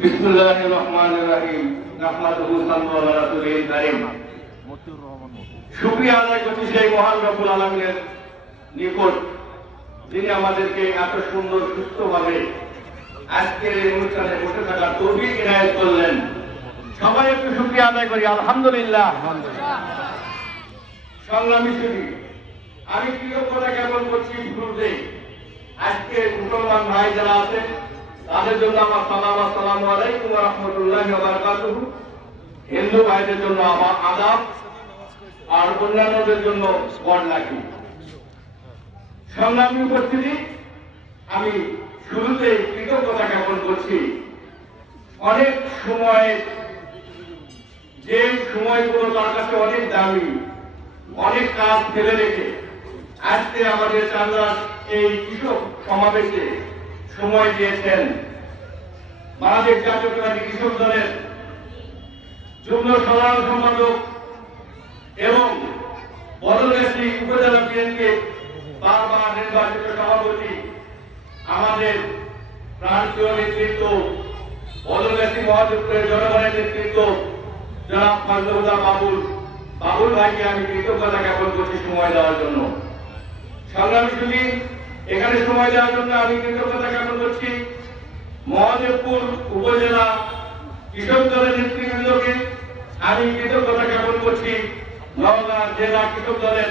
বিসমিল্লাহির রহমানির রহিম। নাহমাদুহু সাল্লাল্লাহু আলা রাসূলিল কারীম। শুকরিয়া আদায় করছি সেই মহান রব্বুল আলামিনের নিকট, যিনি আমাদেরকে এত সুন্দর সুস্থভাবে আজকের এই অনুষ্ঠানে বসে থাকার তৌফিক ইনায়েত করলেন। সবাই একটু শুকরিয়া আদায় করি, আলহামদুলিল্লাহ। সংগ্রামী সুধী, আমি কৃতজ্ঞতা জ্ঞাপন করছি শুরুতে আজকে মুসলমান ভাই যারা আছেন তাদের জন্য আমার সালাম, আসসালামু আলাইকুম ওয়া রাহমাতুল্লাহি ওয়া বারাকাতুহু। হিন্দু ভাইদের জন্য আমার আদাব, আর অন্যান্যদের জন্য গড লাকি। সংগ্রামী উপস্থিতি, আমি শুরুতে কৃতজ্ঞতা জ্ঞাপন করছি। অনেক সময় যে সময়গুলো তার কাছে অনেক দামি, অনেক কাজ ফেলে রেখে আজকে আমাদের চান্দার এই কৃষক সমাবেশে সময় দিয়েছেন। বাংলাদেশ জাতীয়তাবাদী কৃষক দলের যুগ্ম সাধারণ সম্পাদক এবং বদলগাছি উপজেলা বিএনপির বারবার নির্বাচিত সভাপতি, আমাদের প্রান্তীয় নেতৃত্ব, বদলগাছি মহাযুক্তের জনগণের নেতৃত্ব জনাব ফজলুল্লাহ বাবুল ভাইকে আমি কৃতজ্ঞতা জ্ঞাপন করছি সময় দেওয়ার জন্য। সংগ্রামী সুধী, এখানে সময় দেওয়ার জন্য আমি কৃতজ্ঞতা জ্ঞাপন করছি মহাদেবপুর উপজেলা কৃষক দলের নেতৃবৃন্দকে। আমি কৃতজ্ঞতা জ্ঞাপন করছি নওগাঁ জেলা কৃষক দলের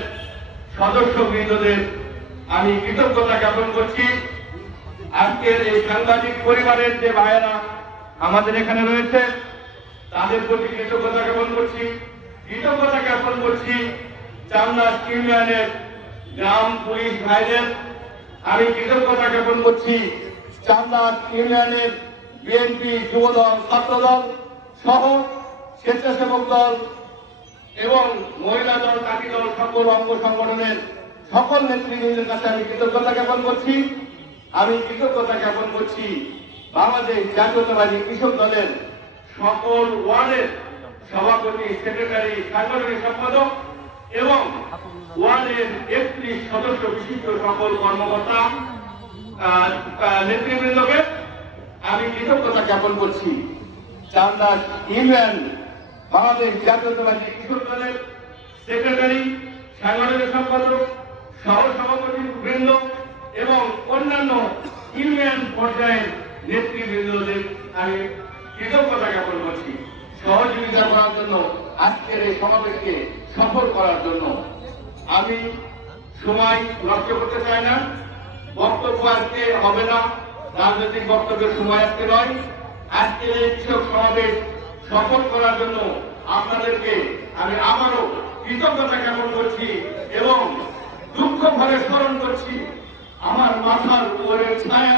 সদস্যবৃন্দদের। আমি কৃতজ্ঞতা জ্ঞাপন করছি আজকের এই সাংবাদিক পরিবারের যে ভাইয়েরা আমাদের এখানে রয়েছে তাদের প্রতি কৃতজ্ঞতা জ্ঞাপন করছি। কৃতজ্ঞতা জ্ঞাপন করছি চান্দাস ইউনিয়নের গ্রাম পুলিশ ভাইদের। আমি কৃতজ্ঞতা জ্ঞাপন করছি চান্দাস ইউনিয়নের বিএনপি যুবদল, ছাত্রদল সহ স্বেচ্ছাসেবক দল এবং মহিলা দল, কাঠি দল, সকল অঙ্গ সংগঠনের সকল নেতৃবৃন্দের কাছে আমি কৃতজ্ঞতা জ্ঞাপন করছি। আমি কৃতজ্ঞতা জ্ঞাপন করছি বাংলাদেশ জাতীয়তাবাদী কৃষক দলের সকল ওয়ার্ডের সভাপতি, সেক্রেটারি, সাংগঠনিক সম্পাদক এবং ওয়ার্ডের 31 সদস্য বিশিষ্ট সকল কর্মকর্তা নেতৃবৃন্দকে আমি কৃতজ্ঞতা জ্ঞাপন করছি। চান্দাস ইউনিয়ন বাংলাদেশ জাতীয়তাবাদী কৃষক দলের সেক্রেটারি, সাংগঠনিক সম্পাদক, সহ সভাপতি বৃন্দ এবং অন্যান্য ইউনিয়ন পর্যায়ের নেতৃবৃন্দদের আমি কৃতজ্ঞতা জ্ঞাপন করছি সহযোগিতা করার জন্য, আজকের এই সমাবেশকে সফল করার জন্য। আমি সময় নষ্ট করতে চাই না, বক্তব্য আজকে হবে না, রাজনৈতিক বক্তব্যের সময় আজকে নয়। আজকের এই কৃষক সমাবেশ সফল করার জন্য আপনাদেরকে আমি আবারও কৃতজ্ঞতা জ্ঞাপন করছি এবং দুঃখ ভরে স্মরণ করছি আমার মাথার উপরে ছায়া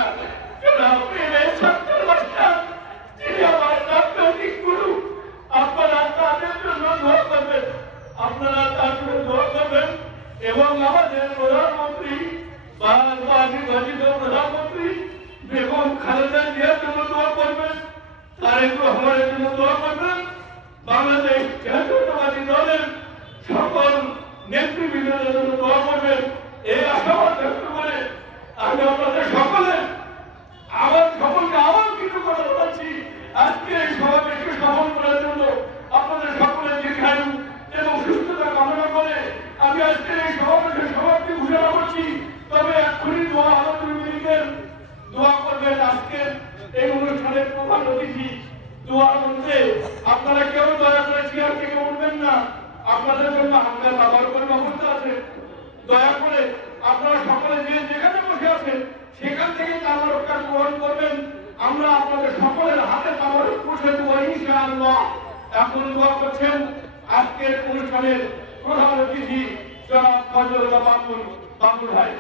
আপনারা তাদের জন্য দোয়া করবেন, আপনারা তার জন্য দোয়া করবেন এবং আমাদের প্রধানমন্ত্রী বারবার নির্বাচিত প্রধানমন্ত্রী বেগম খালেদা জিয়ার জন্য দোয়া করবেন, তারেক রহমানের জন্য দোয়া করবেন, বাংলাদেশ জাতীয়তাবাদী দলের সকল নেতৃবৃন্দের জন্য দোয়া করবেন। এই আশাবাদ ব্যক্ত করে আমি আপনাদের সকলকে আবার কৃতজ্ঞতা জানাচ্ছি আজকে এই সমাবেশকে সফল করার জন্য। আপনাদের সকলের দীর্ঘায়ু এবং সুস্থতা কামনা করে আমি আজকে এই সমাবেশের সমাপ্তি ঘোষণা করছি। তবে এক্ষুনি দোয়া আলোচনার দোয়া করবেন আজকের এই অনুষ্ঠানের প্রধান অতিথি। দোয়ার মধ্যে আপনারা কেউ দয়া করে চেয়ার থেকে উঠবেন না, আপনাদের জন্য আপনার বাবার উপর ব্যবস্থা আছে। দয়া করে আপনারা সকলে যেখানে বসে আছেন সেখান থেকে তাবারকটা গ্রহণ করবেন। আমরা আপনাদের সকলের হাতে তাবারক পৌঁছে দেবো ইনশাআল্লাহ। এখন দোয়া করছেন আজকের অনুষ্ঠানের প্রধান অতিথি জনাব ফজলুল্লাহ বাবুল ভাই।